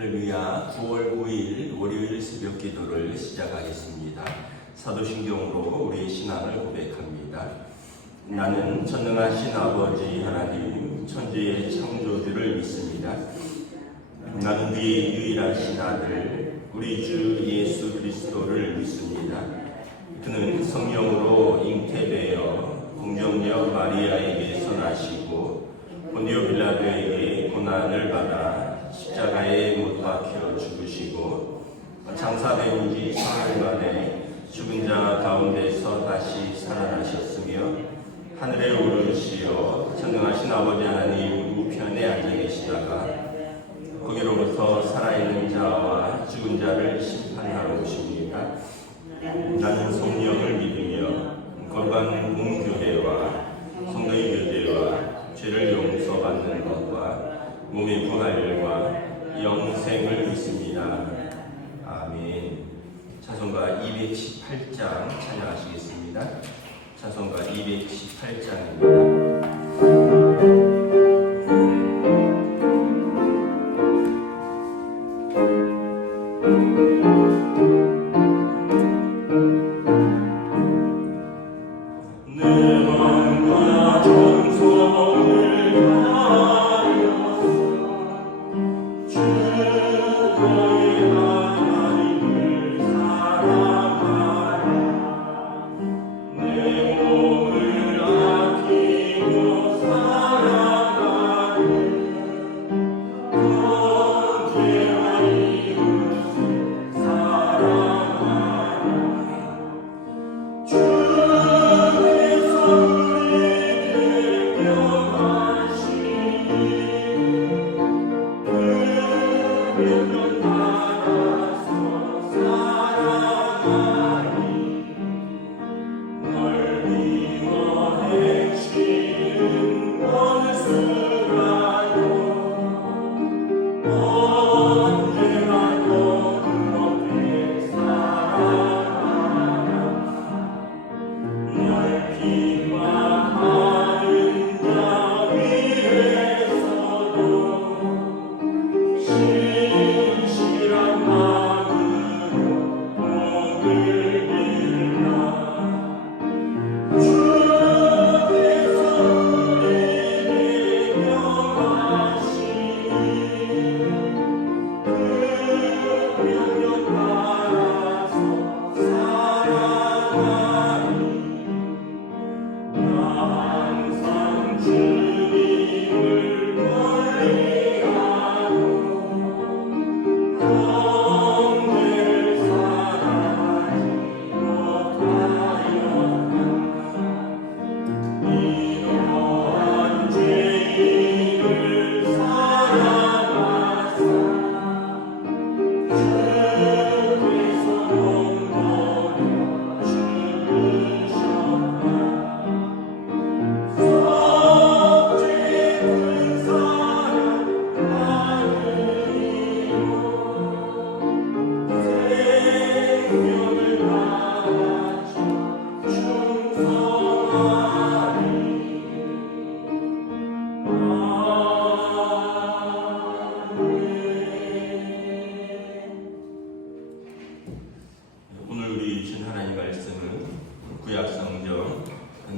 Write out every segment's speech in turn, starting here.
할렐루야. 9월 9일 월요일 새벽 기도를 시작하겠습니다. 사도신경으로 우리의 신앙을 고백합니다. 나는 전능하신 아버지 하나님 천지의 창조주를 믿습니다. 나는 그의 유일하신 아들 우리 주 예수 그리스도를 믿습니다. 그는 성령으로 잉태되어 공정녀 마리아에게서 나시고 본디오 빌라도에게 고난을 받아 십자가에 못 박혀 죽으시고 장사된 지 사흘 만에 죽은 자 가운데서 다시 살아나셨으며 하늘에 오르시어 전능하신 아버지 하나님 우편에 앉아 계시다가 거기로부터 살아있는 자와 죽은 자를 심판하러 오십니다. 나는 성령을 믿으며 거룩한 공교회와 성도의 교제와 죄를 용서받는 것과 몸의 부활과 영생을 믿습니다. 아멘. 찬송가 218장 찬양하시겠습니다. 찬송가 218장입니다.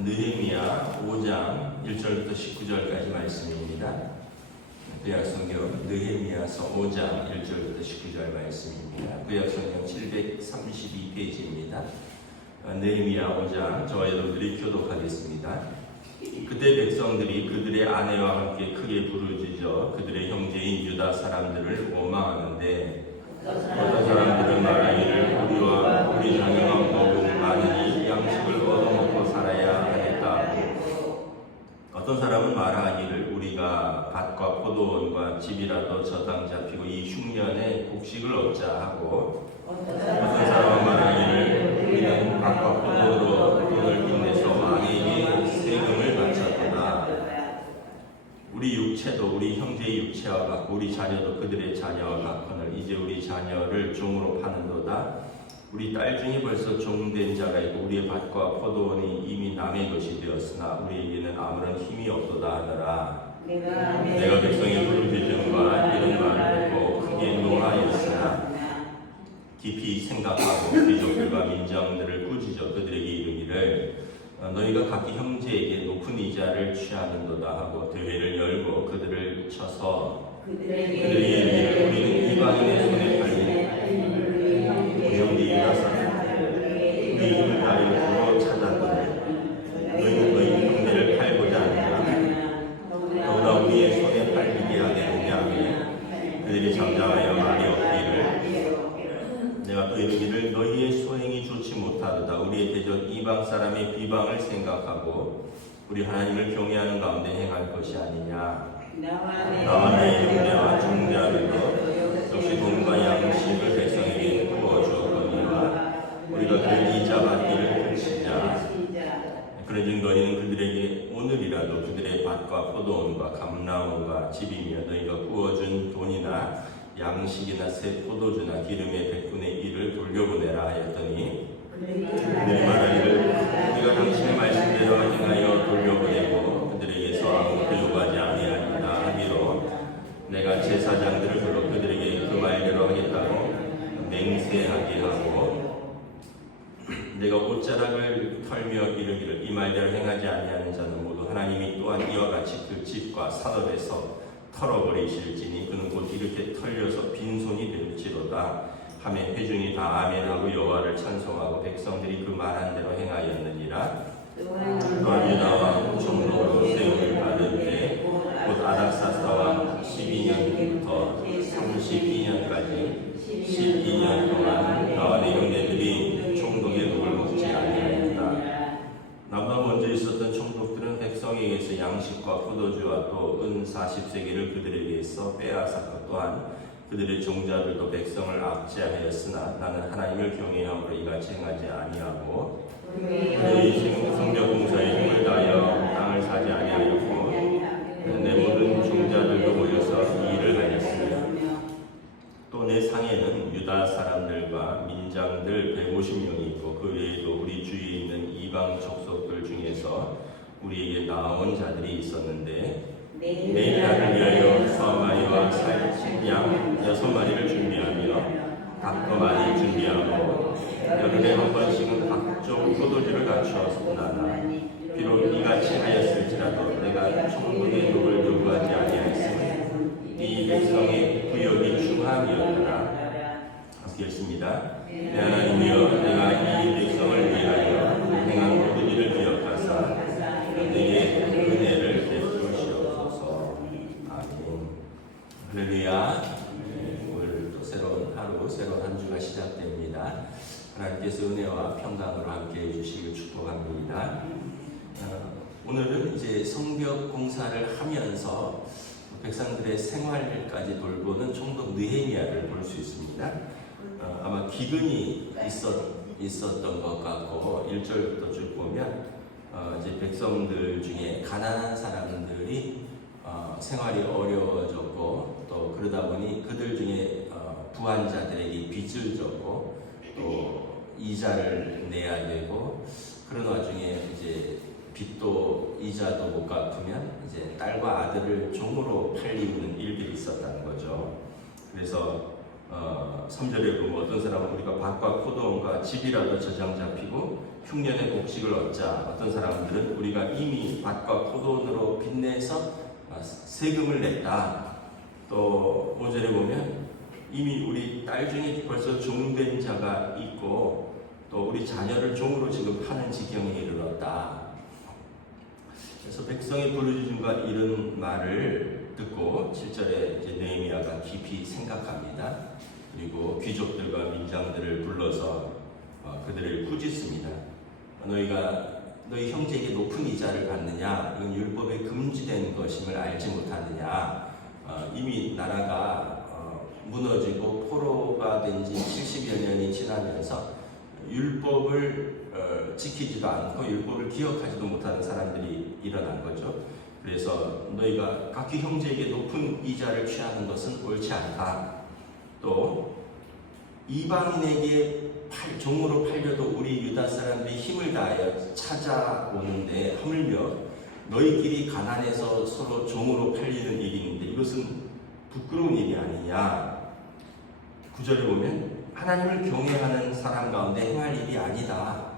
느헤미야 5장 1절부터 19절까지 말씀입니다. 구약성경 느헤미야서 5장 1절부터 19절 말씀입니다. 구약성경 732페이지입니다. 느헤미야 5장 저와 여러분들이 교독하겠습니다. 그때 백성들이 그들의 아내와 함께 크게 부르짖어 그들의 형제인 유다 사람들을 원망하는데 어떤 사람들은 말하기를 우리와 우리 자녀가 먹은 많으니 양식을 얻어먹고 살아야 하겠다. 어떤 사람은 말하기를 우리가 밭과 포도원과 집이라도 저당 잡히고 이 흉년에 곡식을 얻자 하고 어떤 사람은 말하기를 우리는 밭과 포도로 돈을 빚내서 왕에게 세금을 바쳤도다. 우리 육체도 우리 형제의 육체와 같고 우리 자녀도 그들의 자녀와 같거늘 이제 우리 자녀를 종으로 파는도다. 우리 딸 중에 벌써 종된 자가 있고 우리의 밭과 포도원이 이미 남의 것이 되었으나 우리에게는 아무런 힘이 없도다 하더라. 내가 백성의 부르짖음과 이런 말을 듣고 크게 노하 생각하고 귀족들과 민장들을 꾸짖어 그들에게 이르기를 너희가 각기 형제에게 높은 이자를 취하는도다 하고 대회를 열고 그들을 쳐서 그들에게 이르기를 우리는 이방인의 손에 팔린 우리 형제 유다 사람 우리 힘을 다하여 부러 찾았거늘 너희는 너희 형제를 팔고자 하느냐 더구나 우리의 손에 팔리게 하겠느냐 그들이 잠잠하여 말이 없기를 내가 또 이르기를 너희의 소행이 좋지 못하도다 우리의 대적 이방 사람의 비방을 생각하고 우리 하나님을 경외하는 가운데 행할 것이 아니냐 나와 나의 형제와 종자들도 역시 돈과 양식을 백성에게 구워 주었거니와 우리가 그 이자 받기를 그치자 그런즉 너희는 그들에게 오늘이라도 그들의 밭과 포도원과 감나원과 집이며 너희가 구워준 돈이나 양식이나 새 포도주나 기름의 100분의 1을 돌려보내라 하였더니 그들이 말하기를 우리가 당신의 말씀대로 행하여 돌려보내고 그들에게서 아무것도 요구하지 아니하리다 하기로 내가 제사장들을 불러 그들에게 그 말대로 하겠다고 맹세하게 하고 내가 옷자락을 털며 이르기를 이 말대로 행하지 아니하는 자는 모두 하나님이 또한 이와 같이 그 집과 산업에서 털어버리실지니 그는 곧 이렇게 털려서 빈손이 될지로다 하며 회중이 다 아멘하고 여호와를 찬송하고 백성들이 그 말한 대로 행하였느니라. 또한 유다와 총독으로 세움을 받은 때 곧 아닥사스다와 12년부터 32년까지 12년 동안 나와 내 형제들이 총독의 녹을 먹지 아니하였다. 나보다 먼저 있었던 총독들은 백성에게서 양식과 포도주와 또 은 40세기를 그들에게서 빼앗았고 또한 그들의 종자들도 백성을 압제하였으나 나는 하나님을 경외함으로 이같이 행하지 아니하고 그들의 성벽 공사에 힘을 다하여 땅을 사지 아니하였고 내 모든 종자들도 모여서 이 일을 하였으며 또 내 상에는 유다 사람들과 민장들 150명이 있고 그 외에도 우리 주위에 있는 이방 족속들 중에서 우리에게 나온 자들이 있었는데 매일 나를 위하여 수아마리와 살양 6마리를 준비하며 닭도 많이 준비하고 여름에 한 번씩은 각종 포도주를 갖추었나나 비록 이같이 하였을지라도 내가 총독의 녹을 요구하지 아니하였으니 이 백성의 구역이 중함이었더라. 읽겠습니다. 내 하나님이여 내가 이 백성을 위하여 행한 모든 일을 기억하사 내게 은혜를 베푸시옵소서. 아멘. 할렐루야. 오늘 또 새로운 하루, 새로운 한 주가 시작됩니다. 하나님께서 은혜와 평강으로 함께 해주시길 축복합니다. 오늘은 이제 성벽 공사를 하면서 백성들의 생활까지 돌보는 총독 느헤미야를 볼 수 있습니다. 아마 기근이 있었던 것 같고 1절부터 쭉 보면 이제 백성들 중에 가난한 사람들이 생활이 어려워졌고 또 그러다 보니 그들 중에 부한 자들에게 빚을 졌고 또 이자를 내야 되고 그런 와중에 이제 빚도 이자도 못 갚으면 이제 딸과 아들을 종으로 팔리는 일들이 있었다는 거죠. 그래서 3절에 보면 어떤 사람은 우리가 밭과 포도원과 집이라도 저장 잡히고 흉년의 곡식을 얻자. 어떤 사람들은 우리가 이미 밭과 포도원으로 빚내서 세금을 냈다. 또 5절에 보면 이미 우리 딸 중에 벌써 종된 자가 있고 또 우리 자녀를 종으로 지금 파는 지경에 이르렀다. 그래서 백성의 부르짖음과 이런 말을 듣고 7절에 이제 느헤미야가 깊이 생각합니다. 그리고 귀족들과 민장들을 불러서 그들을 꾸짖습니다. 너희 형제에게 높은 이자를 받느냐? 이건 율법에 금지된 것임을 알지 못하느냐? 이미 나라가 무너지고 포로가 된 지 70여 년이 지나면서 율법을 지키지도 않고 율법을 기억하지도 못하는 사람들이 일어난 거죠. 그래서 너희가 각기 형제에게 높은 이자를 취하는 것은 옳지 않다. 또 이방인에게 종으로 팔려도 우리 유다 사람들이 힘을 다하여 찾아오는데 하물며 너희끼리 가난해서 서로 종으로 팔리는 일이 있는데 이것은 부끄러운 일이 아니냐. 9절에 보면 하나님을 경외하는 사람 가운데 행할 일이 아니다.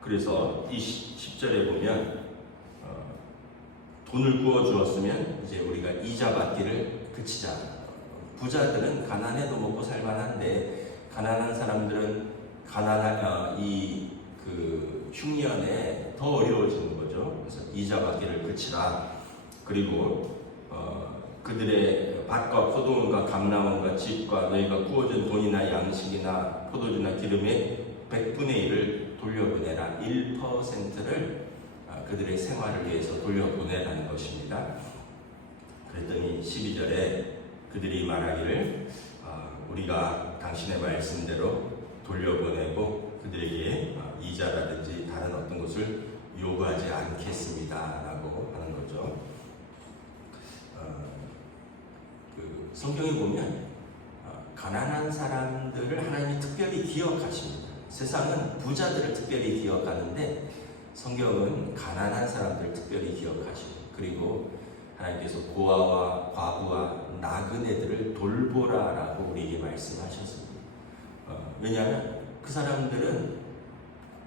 그래서 이 10절에 보면 돈을 구워 주었으면 이제 우리가 이자 받기를 그치자. 부자들은 가난해도 먹고 살만한데 가난한 사람들은 그 흉년에 더 어려워지는 거죠. 그래서 이자 받기를 그치라. 그리고 그들의 밭과 포도원과 감람원과 집과 너희가 구워준 돈이나 양식이나 포도주나 기름의 100분의 1을 돌려보내라. 1%를 그들의 생활을 위해서 돌려보내라는 것입니다. 그랬더니 12절에 그들이 말하기를 우리가 당신의 말씀대로 돌려보내고 그들에게 이자라든지 다른 어떤 것을 요구하지 않겠습니다 라고 하는 거죠. 성경에 보면 가난한 사람들을 하나님이 특별히 기억하십니다. 세상은 부자들을 특별히 기억하는데 성경은 가난한 사람들을 특별히 기억하시고, 그리고 하나님께서 고아와 과부와 나그네들을 돌보라라고 우리에게 말씀하셨습니다. 왜냐하면 그 사람들은,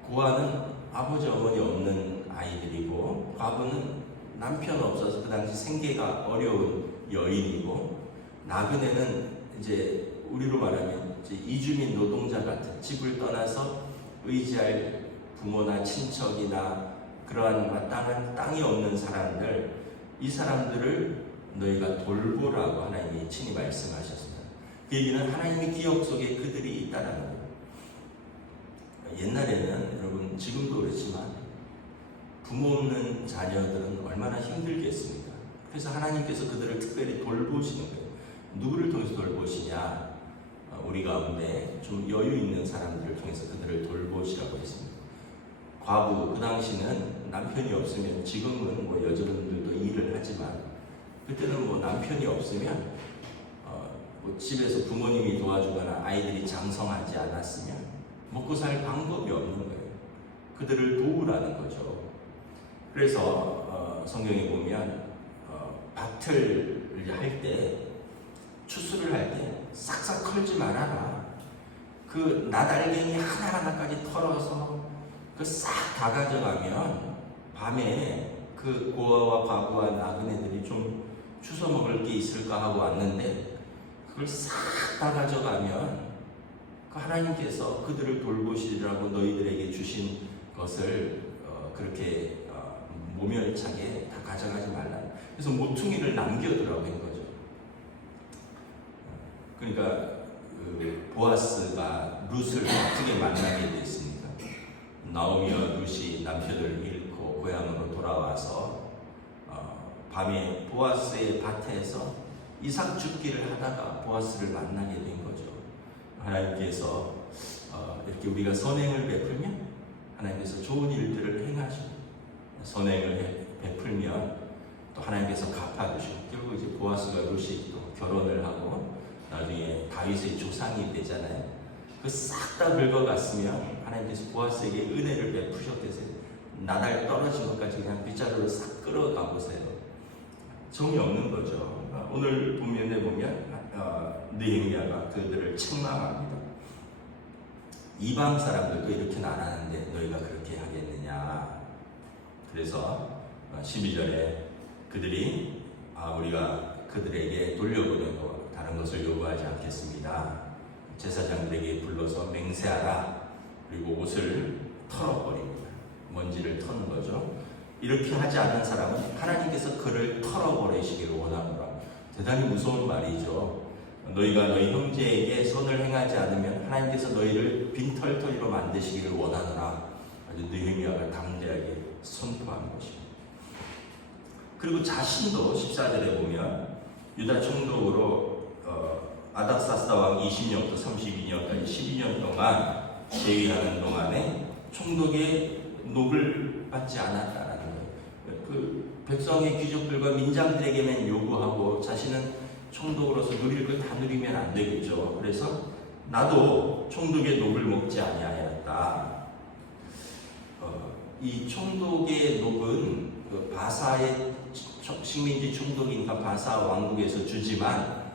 고아는 아버지 어머니 없는 아이들이고 과부는 남편 없어서 그 당시 생계가 어려운 여인이고, 나그네는 이제 우리로 말하면 이제 이주민 노동자 같은, 집을 떠나서 의지할 부모나 친척이나 그러한 마땅한 땅이 없는 사람들, 이 사람들을 너희가 돌보라고 하나님이 친히 말씀하셨습니다. 그 얘기는 하나님의 기억 속에 그들이 있다는 거예요. 옛날에는, 여러분 지금도 그렇지만 부모 없는 자녀들은 얼마나 힘들겠습니까? 그래서 하나님께서 그들을 특별히 돌보시는 거예요. 누구를 통해서 돌보시냐? 우리 가운데 좀 여유 있는 사람들을 통해서 그들을 돌보시라고 했습니다. 과부, 그 당시는 남편이 없으면, 지금은 뭐 여자분들도 일을 하지만 그때는 뭐 남편이 없으면 뭐 집에서 부모님이 도와주거나 아이들이 장성하지 않았으면 먹고 살 방법이 없는 거예요. 그들을 도우라는 거죠. 그래서 성경에 보면 밭을 할 때, 추수를 할 때 싹싹 털지 말아라. 그 나달갱이 하나하나까지 털어서 그 싹 다 가져가면 밤에 그 고아와 과부와 나그네들이 좀 주워 먹을 게 있을까 하고 왔는데, 그걸 싹 다 가져가면 그 하나님께서 그들을 돌보시라고 너희들에게 주신 것을 그렇게 모멸차게 다 가져가지 말라. 그래서 모퉁이를 남겨두라고 한 거죠. 그러니까 보아스가 룻을 어떻게 만나게 됐습니까? 나오미와 룻이 남편을 잃고 고향으로 돌아와서 밤에 보아스의 밭에서 이삭 줍기를 하다가 보아스를 만나게 된 거죠. 하나님께서 이렇게 우리가 선행을 베풀면 하나님께서 좋은 일들을 행하시고, 선행을 베풀면 또 하나님께서 갚아주시고, 결국 이제 보아스가 룻이 또 결혼을 하고 나중에 다윗의 조상이 되잖아요. 그 싹 다 긁어갔으면 하나님께서 보아스에게 은혜를 베푸셨겠어요. 나달 떨어진 것까지 그냥 빗자루로 싹 끌어가 보세요. 정이 없는 거죠. 오늘 본면에 보면 느헤미야가 그들을 책망합니다. 이방 사람들도 이렇게는 안 하는데 너희가 그렇게 하겠느냐. 그래서 12절에 그들이 우리가 그들에게 돌려보내고 다른 것을 요구하지 않겠습니다. 제사장들에게 불러서 맹세하라. 그리고 옷을 털어버립니다. 먼지를 터는 거죠. 이렇게 하지 않는 사람은 하나님께서 그를 털어버리시기를 원하노라. 대단히 무서운 말이죠. 너희가 너희 형제에게 선을 행하지 않으면 하나님께서 너희를 빈털터리로 만드시기를 원하노라. 아주 느헤미야가 당대하게 선포한 것입니다. 그리고 자신도 14절에 보면 유다 총독으로 아닥사스다 왕 20년부터 32년까지 12년 동안 재위하는 동안에 총독의 녹을 받지 않았다라는 거예요. 그 백성의 귀족들과 민장들에게만 요구하고 자신은 총독으로서 누릴 걸 다 누리면 안 되겠죠. 그래서 나도 총독의 녹을 먹지 아니하였다. 이 총독의 녹은 그 바사의 식민지 총독이니까 바사 왕국에서 주지만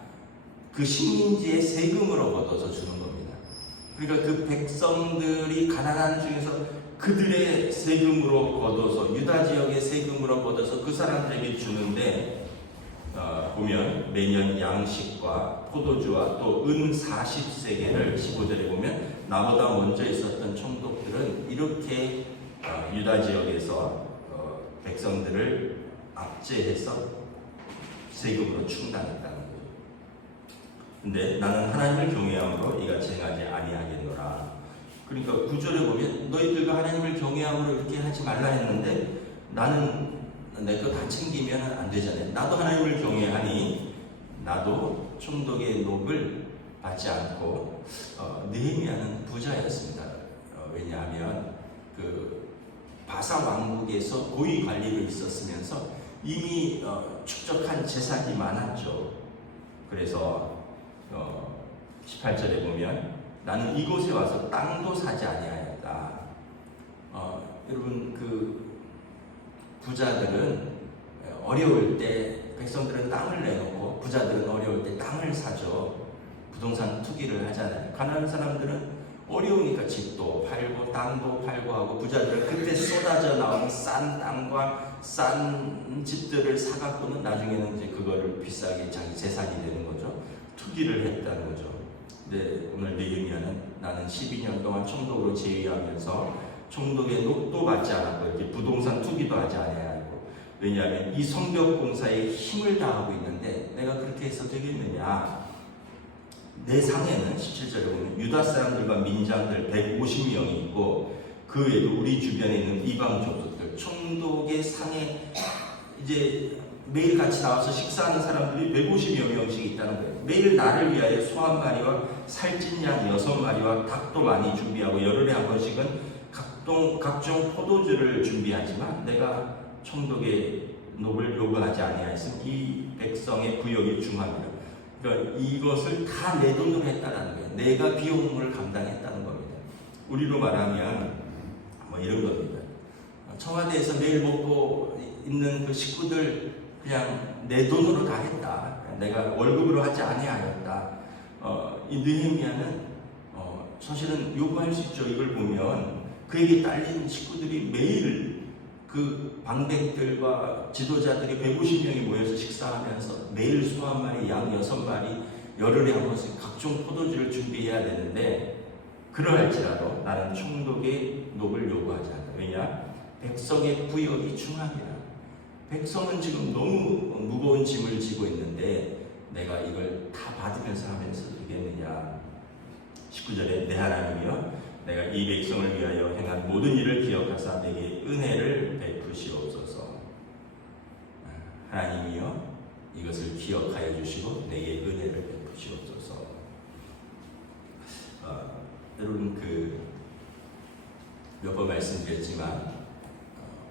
그 식민지의 세금으로 걷어서 주는 겁니다. 그러니까 그 백성들이 가난한 중에서 그들의 세금으로 걷어서, 유다 지역의 세금으로 걷어서 그 사람들에게 주는데, 보면 매년 양식과 포도주와 또 은 40세겔을 15절에 보면 나보다 먼저 있었던 총독들은 이렇게 유다 지역에서 백성들을 압제해서 세금으로 충당했다는 거죠. 근데 나는 하나님을 경외함으로 이같이 행하지 아니하겠노라. 그러니까 9절에 보면 너희들과 하나님을 경외함으로 이렇게 하지 말라 했는데 나는 내 거 다 챙기면 안 되잖아요. 나도 하나님을 경외하니 나도 총독의 녹을 받지 않고, 느헤미야는 부자였습니다. 왜냐하면 그 바사 왕국에서 고위 관리로 있었으면서 이미 축적한 재산이 많았죠. 그래서 18절에 보면 나는 이곳에 와서 땅도 사지 아니하였다. 여러분, 그 부자들은 어려울 때 백성들은 땅을 내놓고 부자들은 어려울 때 땅을 사죠. 부동산 투기를 하잖아요. 가난한 사람들은 어려우니까 집도 팔고 땅도 팔고 하고, 부자들은 그때 쏟아져 나온 싼 땅과 싼 집들을 사갖고는 나중에는 이제 그거를 비싸게 자기 재산이 되는 거죠. 투기를 했다는 거죠. 근데 오늘 느헤미야는 나는 12년 동안 총독으로 재위하면서 총독의 녹도 받지 않았고 이렇게 부동산 투기도 하지 아니하고, 왜냐하면 이 성벽 공사에 힘을 다하고 있는데 내가 그렇게 해서 되겠느냐. 내 상에는 17절에 보면 유다 사람들과 민장들 150명이 있고 그 외에도 우리 주변에 있는 이방 족속들, 총독의 상에 이제 매일 같이 나와서 식사하는 사람들이 150여 명씩 있다는 거예요. 매일 나를 위하여 소 한 마리와 살찐 양 6마리와 닭도 많이 준비하고 열흘에 한 번씩은 각종 포도주를 준비하지만 내가 총독의 녹을 요구하지 아니하였으면 이 백성의 부역이 중합니다. 그러니까 이것을 다 내 돈으로 했다는 거예요. 내가 비용을 감당했다는 겁니다. 우리로 말하면 뭐 이런 겁니다. 청와대에서 매일 먹고 있는 그 식구들 그냥 내 돈으로 다 했다. 내가 월급으로 하지 아니하였다. 이 느헤미야는 사실은 요구할 수 있죠. 이걸 보면 그에게 딸린 식구들이 매일 그 방백들과 지도자들이 150명이 모여서 식사하면서 매일 소 한 마리, 양 6마리, 열흘에 한 번씩 각종 포도주를 준비해야 되는데, 그러할지라도 나는 총독의 녹을 요구하지 않는다. 왜냐? 백성의 부역이 중합니다. 백성은 지금 너무 무거운 짐을 지고 있는데 내가 이걸 다 받으면서 하면서 되겠느냐. 19절에 내 하나님이여 내가 이 백성을 위하여 행한 모든 일을 기억하사 내게 은혜를 베푸시옵소서. 하나님이여 이것을 기억하여 주시고 내게 은혜를 베푸시옵소서. 여러분, 몇 번 말씀드렸지만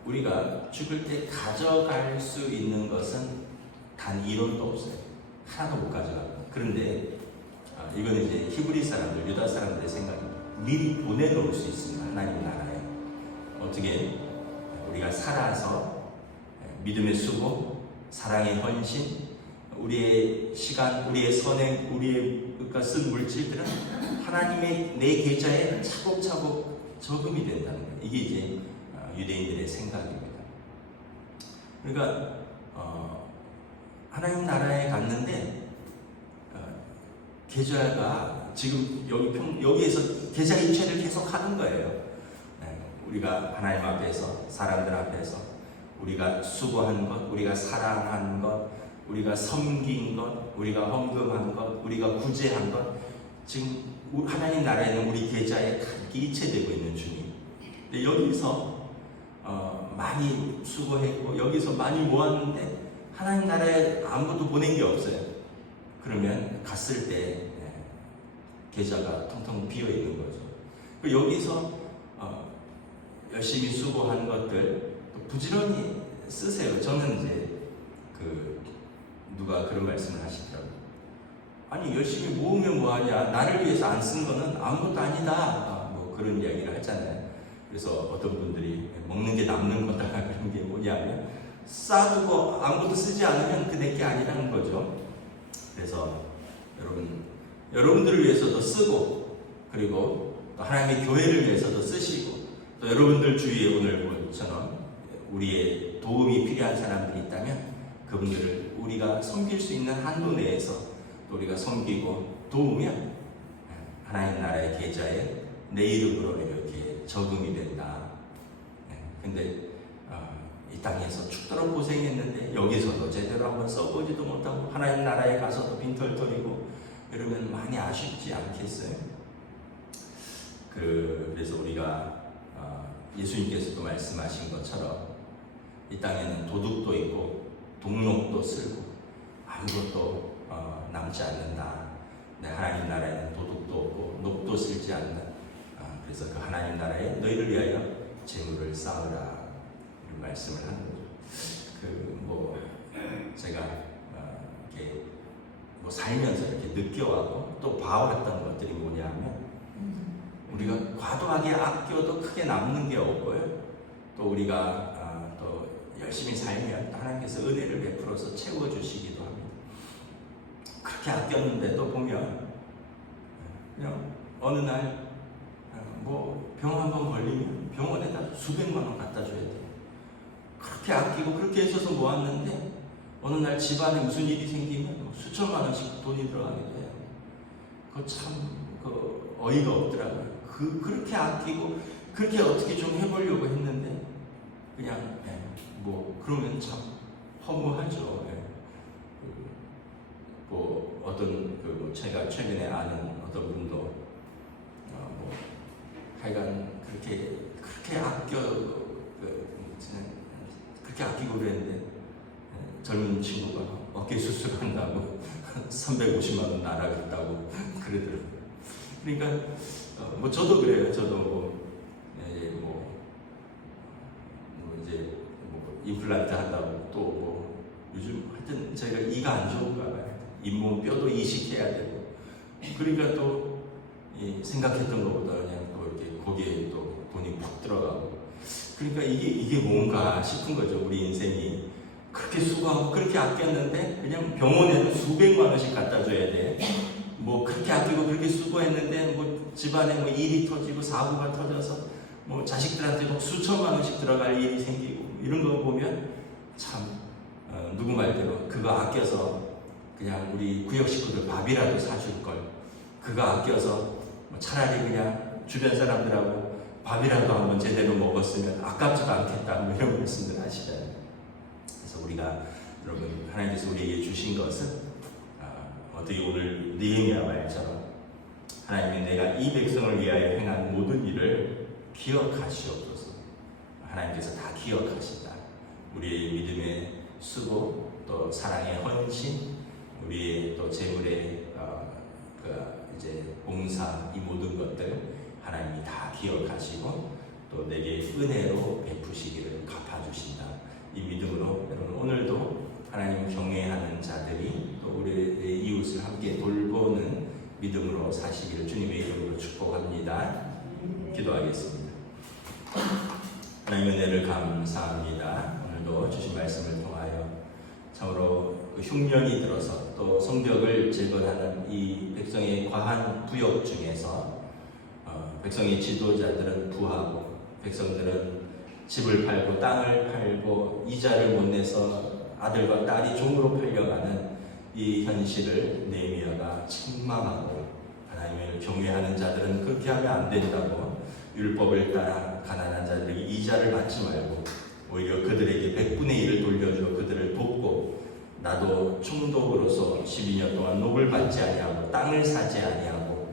우리가 죽을 때 가져갈 수 있는 것은 단 1원도 없어요. 하나도 못 가져가고. 그런데 이거는 이제 히브리 사람들, 유다 사람들의 생각입니다. 미리 보내놓을 수 있습니다. 하나님 나라에. 어떻게? 우리가 살아서 믿음의 수고, 사랑의 헌신, 우리의 시간, 우리의 선행, 우리가 쓴 물질들은 하나님의 내 계좌에 차곡차곡 저금이 된다는 거예요. 이게 이제 유대인들의 생각입니다. 그러니까 하나님 나라에 갔는데 계좌가 지금 여기에서 계좌 이체를 계속 하는 거예요. 우리가 하나님 앞에서, 사람들 앞에서 우리가 수고한 것, 우리가 사랑한 것, 우리가 섬긴 것, 우리가 헌금한 것, 우리가 구제한 것, 지금 하나님 나라에는 우리 계좌에 이체되고 있는 중이에요. 근데 여기서 많이 수고했고 여기서 많이 모았는데 하나님 나라에 아무것도 보낸 게 없어요. 그러면 갔을 때 계좌가 텅텅 비어 있는 거죠. 여기서 열심히 수고한 것들 부지런히 쓰세요. 저는 이제 누가 그런 말씀을 하시더라고요. 아니 열심히 모으면 뭐하냐, 나를 위해서 안 쓴 거는 아무것도 아니다, 뭐 그런 이야기를 하잖아요. 그래서 어떤 분들이 먹는 게 남는 거다 그런 게 뭐냐면 쌓아두고 아무것도 쓰지 않으면 그 내게 아니라는 거죠. 그래서 여러분들을 위해서도 쓰고, 그리고 또 하나님의 교회를 위해서도 쓰시고, 또 여러분들 주위에 오늘 것처럼 우리의 도움이 필요한 사람들이 있다면 그분들을 우리가 섬길 수 있는 한도 내에서 또 우리가 섬기고 도우면 하나님 나라의 계좌에 내 이름으로 이렇게 적응이 된다. 근데 이 땅에서 죽도록 고생했는데 여기서도 제대로 한번 써보지도 못하고 하나님 나라에 가서도 빈털터리고 이러면 많이 아쉽지 않겠어요? 그래서 우리가 예수님께서도 말씀하신 것처럼 이 땅에는 도둑도 있고 동록도 쓸고 아무것도 남지 않는다. 하나님 나라에는 도둑도 없고 녹도 쓸지 않는다. 그래서 그 하나님 나라에 너희를 위하여 재물을 쌓으라 이런 말씀을 하는 거죠. 제가 이렇게 살면서 이렇게 느껴하고 또 봐왔던 것들이 뭐냐면 우리가 과도하게 아껴도 크게 남는 게 없고요. 또 우리가 또 열심히 살면 하나님께서 은혜를 베풀어서 채워주시기도 합니다. 그렇게 아꼈는데도 보면 그냥 어느 날 병 한 번 걸리면 병원에다 수백만 원 갖다 줘야 돼요. 그렇게 아끼고 그렇게 해서서 모았는데 어느 날 집안에 무슨 일이 생기면 수천만 원씩 돈이 들어가기도 해요. 그거 참 어이가 없더라고요. 그렇게 아끼고 그렇게 어떻게 좀 해보려고 했는데 그냥 그러면 참 허무하죠. 제가 최근에 아는 어떤 분도 하여간 그렇게 아끼고 그랬는데 젊은 친구가 어깨 수술한다고 350만 원 날아갔다고 그러더라고요. 그러니까 저도 그래요. 저도 이제 임플란트 한다고 또 요즘 하여튼 저희가 이가 안 좋은가 봐요. 잇몸 뼈도 이식해야 되고 그러니까 또 생각했던 것보다 그냥 또 이렇게 거기에 또 돈이 푹 들어가고 그러니까 이게 뭔가 싶은 거죠. 우리 인생이 그렇게 수고하고 그렇게 아꼈는데 그냥 병원에도 수백만 원씩 갖다 줘야 돼. 그렇게 아끼고 그렇게 수고했는데 집안에 일이 터지고 사고가 터져서 자식들한테 수천만 원씩 들어갈 일이 생기고 이런 거 보면 참 누구 말대로 그거 아껴서 그냥 우리 구역 식구들 밥이라도 사줄 걸 그거 아껴서 차라리 그냥 주변 사람들하고 밥이라도 한번 제대로 먹었으면 아깝지도 않겠다 이런 말씀들 하시잖아요. 그래서 우리가 여러분 하나님께서 우리에게 주신 것은 어떻게 오늘 느헤미야 말처럼 하나님이 내가 이 백성을 위하여 행한 모든 일을 기억하시옵소서. 하나님께서 다 기억하신다. 우리의 믿음의 수고 또 사랑의 헌신 우리의 또 재물의 이제 봉사 이 모든 것들 하나님이 다 기억하시고 또 내게 은혜로 베푸시기를 갚아주신다. 이 믿음으로 여러분 오늘도 하나님 경외하는 자들이 또 우리의 이웃을 함께 돌보는 믿음으로 사시기를 주님의 이름으로 축복합니다. 기도하겠습니다. 하나님의 은혜를 감사합니다. 오늘도 주신 말씀을 통하여 참으로 흉년이 들어서 또 성벽을 재건하는 이 백성의 과한 부역 중에서 백성의 지도자들은 부하고 백성들은 집을 팔고 땅을 팔고 이자를 못 내서 아들과 딸이 종으로 팔려가는 이 현실을 느헤미야가 책망하고 하나님을 경외하는 자들은 그렇게 하면 안 된다고 율법을 따라 가난한 자들에게 이자를 받지 말고 오히려 그들에게 100분의 1을 돌려줘 그들을 돕고 나도 총독으로서 12년 동안 녹을 받지 아니하고 땅을 사지 아니하고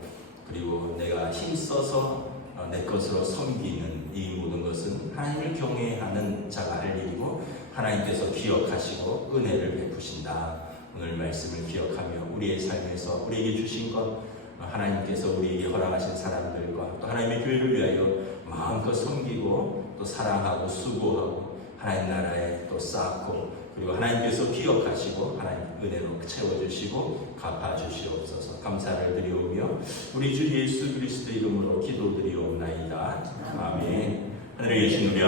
그리고 내가 힘써서 내 것으로 섬기는 이 모든 것은 하나님을 경외하는 자가 할 일이고 하나님께서 기억하시고 은혜를 베푸신다. 오늘 말씀을 기억하며 우리의 삶에서 우리에게 주신 것 하나님께서 우리에게 허락하신 사람들과 또 하나님의 교회를 위하여 마음껏 섬기고 또 사랑하고 수고하고 하나님 나라에 또 쌓고 그리고 하나님께서 기억하시고 하나님 은혜로 채워주시고 갚아주시옵소서. 감사를 드리오며 우리 주 예수 그리스도 이름으로 기도드리옵나이다. 아멘. 하늘에 계신 우리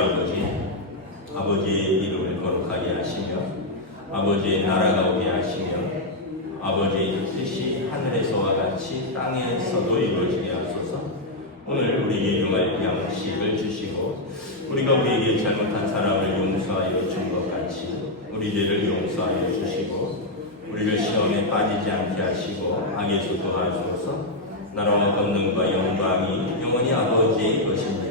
아버지의 이름을 거룩하게 하시며 아버지의 나라가 오게 하시며 아버지의 뜻이 하늘에 하늘에서와 같이 땅에서도 이루어지게 하소서. 오늘 우리에게 용할 양식을 주시고 우리가 우리에게 잘못한 사람을 용서하여 준 것 같이 우리 죄를 용서하여 주시고 우리를 시험에 빠지지 않게 하시고 악에서 도와주소서. 나라와 권능과 영광이 영원히 아버지의 것입니다.